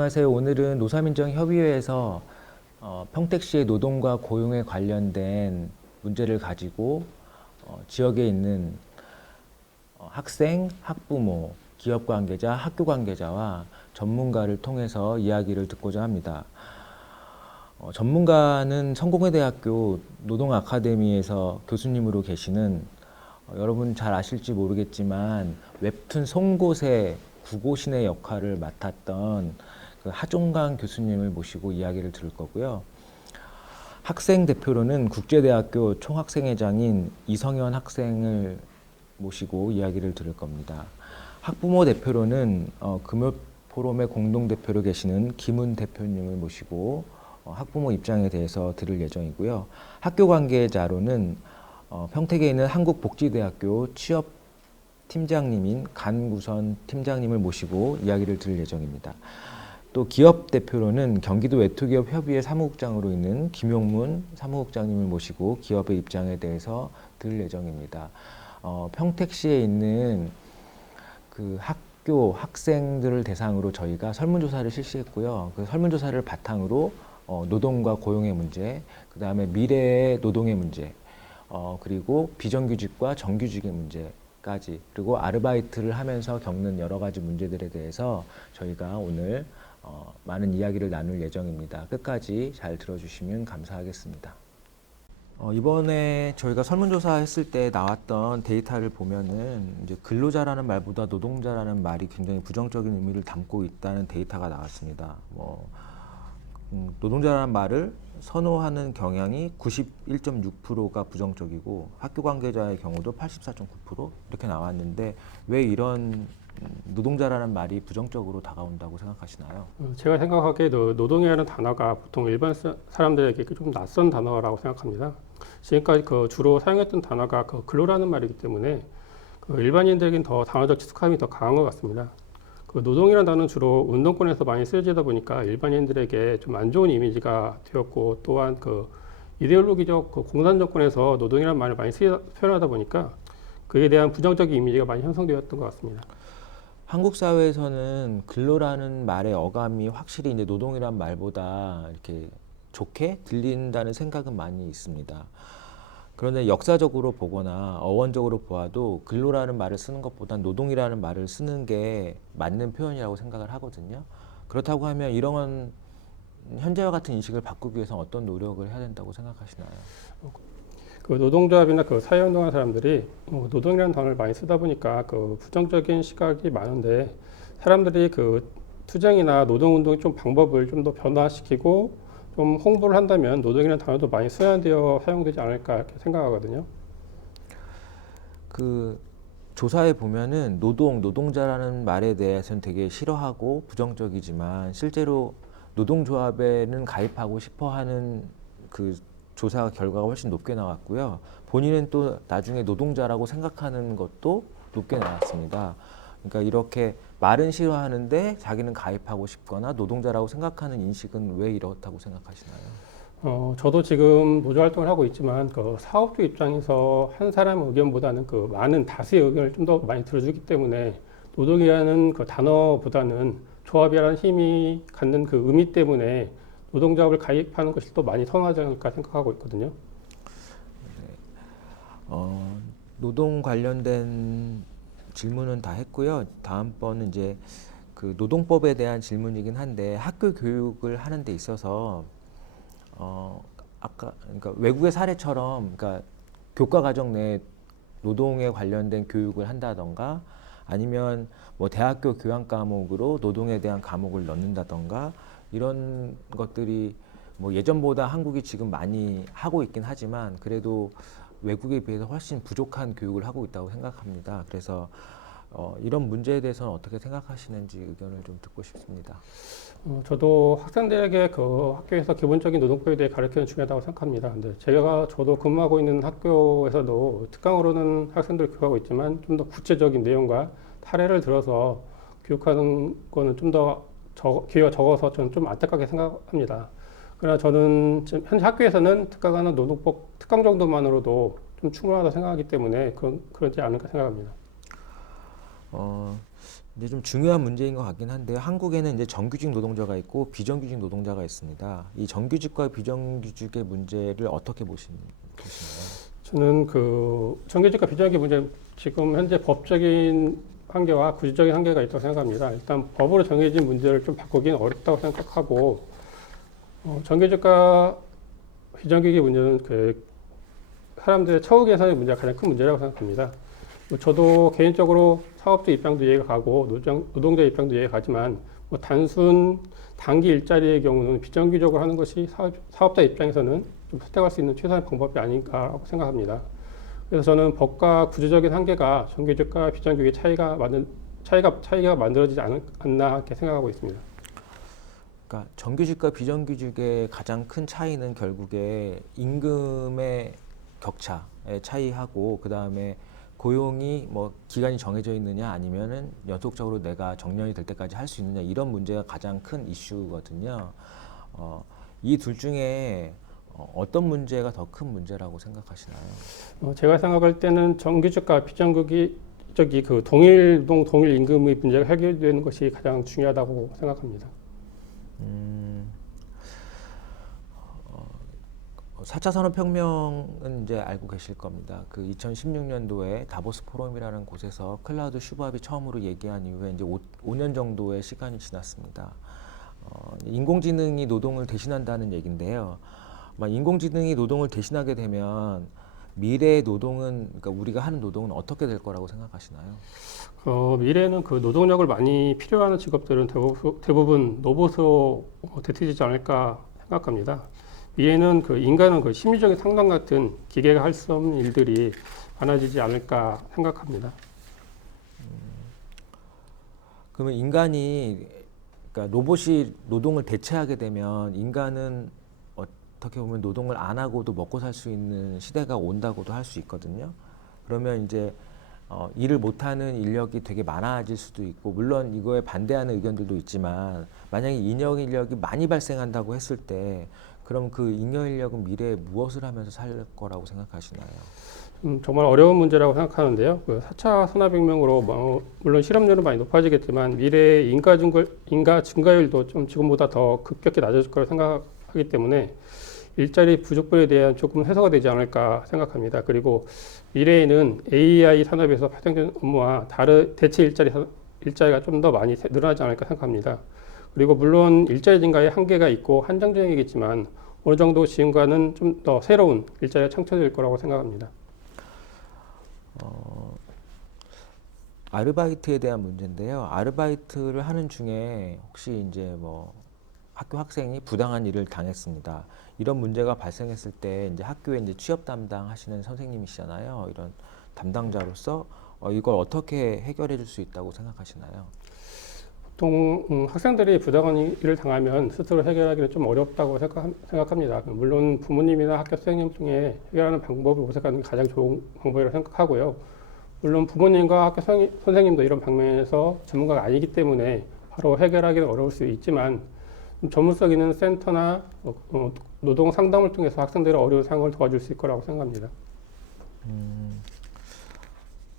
안녕하세요. 오늘은 노사민정협의회에서 평택시의 노동과 고용에 관련된 문제를 가지고 지역에 있는 학생, 학부모, 기업 관계자, 학교 관계자와 전문가를 통해서 이야기를 듣고자 합니다. 전문가는 성공회대학교 노동아카데미에서 교수님으로 계시는 여러분 잘 아실지 모르겠지만 웹툰 송곳의 구고신의 역할을 맡았던 그 하종강 교수님을 모시고 이야기를 들을 거고요. 학생 대표로는 국제대학교 총학생회장인 이성현 학생을 모시고 이야기를 들을 겁니다. 학부모 대표로는 금요포럼의 공동대표로 계시는 김은 대표님을 모시고 학부모 입장에 대해서 들을 예정이고요. 학교 관계자로는 평택에 있는 한국복지대학교 취업팀장님인 간구선 팀장님을 모시고 이야기를 들을 예정입니다. 또 기업 대표로는 경기도 외투기업협의회 사무국장으로 있는 김용문 사무국장님을 모시고 기업의 입장에 대해서 들을 예정입니다. 평택시에 있는 그 학교 학생들을 대상으로 저희가 설문조사를 실시했고요. 그 설문조사를 바탕으로 노동과 고용의 문제, 그 다음에 미래의 노동의 문제, 그리고 비정규직과 정규직의 문제까지, 그리고 아르바이트를 하면서 겪는 여러 가지 문제들에 대해서 저희가 오늘 많은 이야기를 나눌 예정입니다. 끝까지 잘 들어주시면 감사하겠습니다. 이번에 저희가 설문조사 했을 때 나왔던 데이터를 보면은 이제 근로자라는 말보다 노동자라는 말이 굉장히 부정적인 의미를 담고 있다는 데이터가 나왔습니다. 노동자라는 말을 선호하는 경향이 91.6%가 부정적이고 학교 관계자의 경우도 84.9% 이렇게 나왔는데 왜 이런 노동자라는 말이 부정적으로 다가온다고 생각하시나요? 제가 생각하기에도 노동이라는 단어가 보통 일반 사람들에게 좀 낯선 단어라고 생각합니다. 지금까지 주로 사용했던 단어가 근로라는 말이기 때문에 일반인들에게는 더 단어적 친숙함이 더 강한 것 같습니다. 노동이라는 단어는 주로 운동권에서 많이 쓰여지다 보니까 일반인들에게 좀 안 좋은 이미지가 되었고, 또한 이데올로기적 공산 정권에서 노동이라는 말을 많이 표현하다 보니까 그에 대한 부정적인 이미지가 많이 형성되었던 것 같습니다. 한국 사회에서는 근로라는 말의 어감이 확실히 이제 노동이란 말보다 이렇게 좋게 들린다는 생각은 많이 있습니다. 그런데 역사적으로 보거나 어원적으로 보아도 근로라는 말을 쓰는 것보단 노동이라는 말을 쓰는 게 맞는 표현이라고 생각을 하거든요. 그렇다고 하면 이런 현재와 같은 인식을 바꾸기 위해서 어떤 노력을 해야 된다고 생각하시나요? 노동조합이나 사회운동하는 사람들이 노동이라는 단어를 많이 쓰다 보니까 부정적인 시각이 많은데, 사람들이 투쟁이나 노동운동의 좀 방법을 좀 더 변화시키고 좀 홍보를 한다면 노동이라는 단어도 많이 순환되어 사용되지 않을까 이렇게 생각하거든요. 조사에 보면은 노동자라는 말에 대해서는 되게 싫어하고 부정적이지만 실제로 노동조합에는 가입하고 싶어하는 조사 결과가 훨씬 높게 나왔고요. 본인은 또 나중에 노동자라고 생각하는 것도 높게 나왔습니다. 그러니까 이렇게 말은 싫어하는데 자기는 가입하고 싶거나 노동자라고 생각하는 인식은 왜 이렇다고 생각하시나요? 저도 지금 노조 활동을 하고 있지만 사업주 입장에서 한 사람의 의견보다는 많은 다수의 의견을 좀 더 많이 들어주기 때문에 노동이라는 단어보다는 조합이라는 힘이 갖는 의미 때문에 노동조합을 가입하는 것이 또 많이 선호하지 않을까 생각하고 있거든요. 네. 노동 관련된 질문은 다 했고요. 다음번은 이제 노동법에 대한 질문이긴 한데 학교 교육을 하는 데 있어서 그러니까 외국의 사례처럼 그러니까 교과 과정 내에 노동에 관련된 교육을 한다던가 아니면 대학교 교양 과목으로 노동에 대한 과목을 넣는다던가 이런 것들이 예전보다 한국이 지금 많이 하고 있긴 하지만 그래도 외국에 비해서 훨씬 부족한 교육을 하고 있다고 생각합니다. 그래서 이런 문제에 대해서는 어떻게 생각하시는지 의견을 좀 듣고 싶습니다. 저도 학생들에게 학교에서 기본적인 노동법에 대해 가르치는 게 중요하다고 생각합니다. 근데 저도 근무하고 있는 학교에서도 특강으로는 학생들을 교육하고 있지만 좀 더 구체적인 내용과 사례를 들어서 교육하는 거는 좀 더 기회가 적어서 저는 좀 안타깝게 생각합니다. 그러나 저는 지금 현재 학교에서는 특강하는 노동법 특강 정도만으로도 좀 충분하다고 생각하기 때문에 그러지 않을까 생각합니다. 이제 좀 중요한 문제인 것 같긴 한데요. 한국에는 이제 정규직 노동자가 있고 비정규직 노동자가 있습니다. 이 정규직과 비정규직의 문제를 어떻게 보시나요? 저는 그 정규직과 비정규직 문제 지금 현재 법적인 한계와 구조적인 한계가 있다고 생각합니다. 일단 법으로 정해진 문제를 좀 바꾸기는 어렵다고 생각하고 정규직과 비정규직 문제는 그 사람들의 처우 개선의 문제가 가장 큰 문제라고 생각합니다. 저도 개인적으로 사업자 입장도 이해가 가고 노동자 입장도 이해가 가지만 단순 단기 일자리의 경우는 비정규직으로 하는 것이 사업자 입장에서는 좀 선택할 수 있는 최선의 방법이 아닌가라고 생각합니다. 그래서 저는 법과 구조적인 한계가 정규직과 비정규직 차이가 만들어지지 않나 이렇게 생각하고 있습니다. 그러니까 정규직과 비정규직의 가장 큰 차이는 결국에 임금의 격차의 차이하고 그 다음에 고용이 뭐 기간이 정해져 있느냐 아니면은 연속적으로 내가 정년이 될 때까지 할 수 있느냐 이런 문제가 가장 큰 이슈거든요. 이 둘 중에 어떤 문제가 더 큰 문제라고 생각하시나요? 제가 생각할 때는 정규직과 비정규직이 그 동일 노동, 동일 임금의 문제가 해결되는 것이 가장 중요하다고 생각합니다. 4차 산업혁명은 이제 알고 계실 겁니다. 그 2016년도에 다보스 포럼이라는 곳에서 클라우드 슈밥이 처음으로 얘기한 이후에 이제 5년 정도의 시간이 지났습니다. 인공지능이 노동을 대신한다는 얘기인데요. 인공지능이 노동을 대신하게 되면 미래의 노동은, 그러니까 우리가 하는 노동은 어떻게 될 거라고 생각하시나요? 미래에는 그 노동력을 많이 필요하는 직업들은 대부분 로봇으로 대체되지 않을까 생각합니다. 미래에는 그 인간은 그 심리적인 상담 같은 기계가 할 수 없는 일들이 많아지지 않을까 생각합니다. 그러면 그러니까 로봇이 노동을 대체하게 되면 인간은 어떻게 보면 노동을 안 하고도 먹고 살 수 있는 시대가 온다고도 할 수 있거든요. 그러면 이제 일을 못하는 인력이 되게 많아질 수도 있고, 물론 이거에 반대하는 의견들도 있지만, 만약에 인력 인력이 많이 발생한다고 했을 때 그럼 그 인력 인력은 미래에 무엇을 하면서 살 거라고 생각하시나요? 정말 어려운 문제라고 생각하는데요. 그 4차 산업혁명으로 물론 실업률은 많이 높아지겠지만 미래의 인가 증가율도 좀 지금보다 더 급격히 낮아질 거라고 생각하기 때문에 일자리 부족분에 대한 조금 해소가 되지 않을까 생각합니다. 그리고 미래에는 AI 산업에서 발생된 업무와 다른 대체 일자리가 좀 더 많이 늘어나지 않을까 생각합니다. 그리고 물론 일자리 증가에 한계가 있고 한정적이겠지만 어느 정도 지금과는 좀 더 새로운 일자리가 창출될 거라고 생각합니다. 아르바이트에 대한 문제인데요. 아르바이트를 하는 중에 혹시 이제 뭐 학교 학생이 부당한 일을 당했습니다. 이런 문제가 발생했을 때 이제 학교에 이제 취업 담당하시는 선생님이시잖아요. 이런 담당자로서 이걸 어떻게 해결해 줄 수 있다고 생각하시나요? 보통 학생들이 부당한 일을 당하면 스스로 해결하기는 좀 어렵다고 생각합니다. 물론 부모님이나 학교 선생님 중에 해결하는 방법을 모색하는 게 가장 좋은 방법이라고 생각하고요. 물론 부모님과 학교 선생님도 이런 방면에서 전문가가 아니기 때문에 바로 해결하기는 어려울 수 있지만 전문성 있는 센터나 노동 상담을 통해서 학생들의 어려운 상황을 도와줄 수 있을 거라고 생각합니다.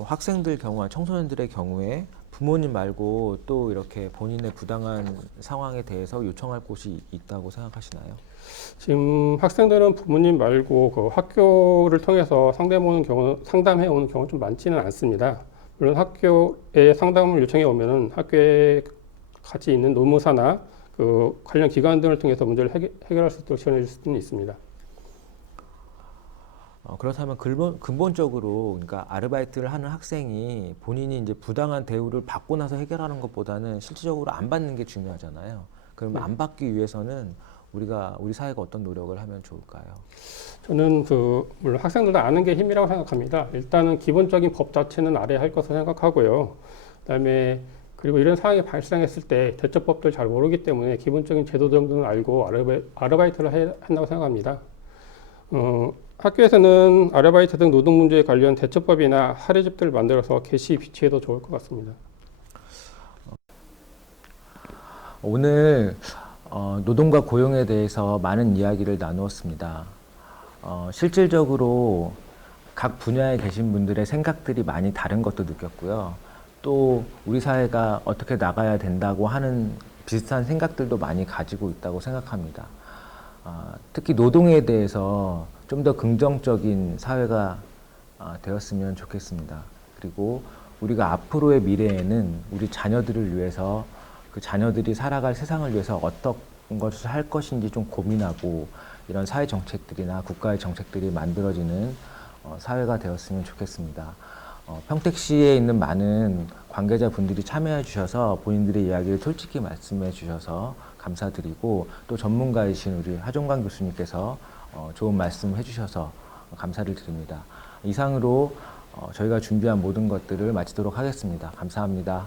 학생들 경우와 청소년들의 경우에 부모님 말고 또 이렇게 본인의 부당한 상황에 대해서 요청할 곳이 있다고 생각하시나요? 지금 학생들은 부모님 말고 그 학교를 통해서 상담해 오는 경우 좀 많지는 않습니다. 물론 학교에 상담을 요청해 오면은 학교에 같이 있는 노무사나 그 관련 기관 등을 통해서 문제를 해결할 수 있도록 지원해 줄 수는 있습니다. 그렇다면 근본적으로 그러니까 아르바이트를 하는 학생이 본인이 이제 부당한 대우를 받고 나서 해결하는 것보다는 실질적으로 안 받는 게 중요하잖아요. 그럼 안 받기 위해서는 우리 사회가 어떤 노력을 하면 좋을까요? 저는 물론 학생들도 아는 게 힘이라고 생각합니다. 일단은 기본적인 법 자체는 알아야 할 것을 생각하고요. 그다음에 그리고 이런 상황이 발생했을 때 대처법들 잘 모르기 때문에 기본적인 제도 정도는 알고 아르바이트를 해야 한다고 생각합니다. 학교에서는 아르바이트 등 노동 문제에 관련 대처법이나 사례집들을 만들어서 게시 비치해도 좋을 것 같습니다. 오늘 노동과 고용에 대해서 많은 이야기를 나누었습니다. 실질적으로 각 분야에 계신 분들의 생각들이 많이 다른 것도 느꼈고요. 또 우리 사회가 어떻게 나가야 된다고 하는 비슷한 생각들도 많이 가지고 있다고 생각합니다. 특히 노동에 대해서 좀 더 긍정적인 사회가 되었으면 좋겠습니다. 그리고 우리가 앞으로의 미래에는 우리 자녀들을 위해서 그 자녀들이 살아갈 세상을 위해서 어떤 것을 할 것인지 좀 고민하고 이런 사회 정책들이나 국가의 정책들이 만들어지는 사회가 되었으면 좋겠습니다. 평택시에 있는 많은 관계자분들이 참여해 주셔서 본인들의 이야기를 솔직히 말씀해 주셔서 감사드리고 또 전문가이신 우리 하종관 교수님께서 좋은 말씀 해주셔서 감사를 드립니다. 이상으로 저희가 준비한 모든 것들을 마치도록 하겠습니다. 감사합니다.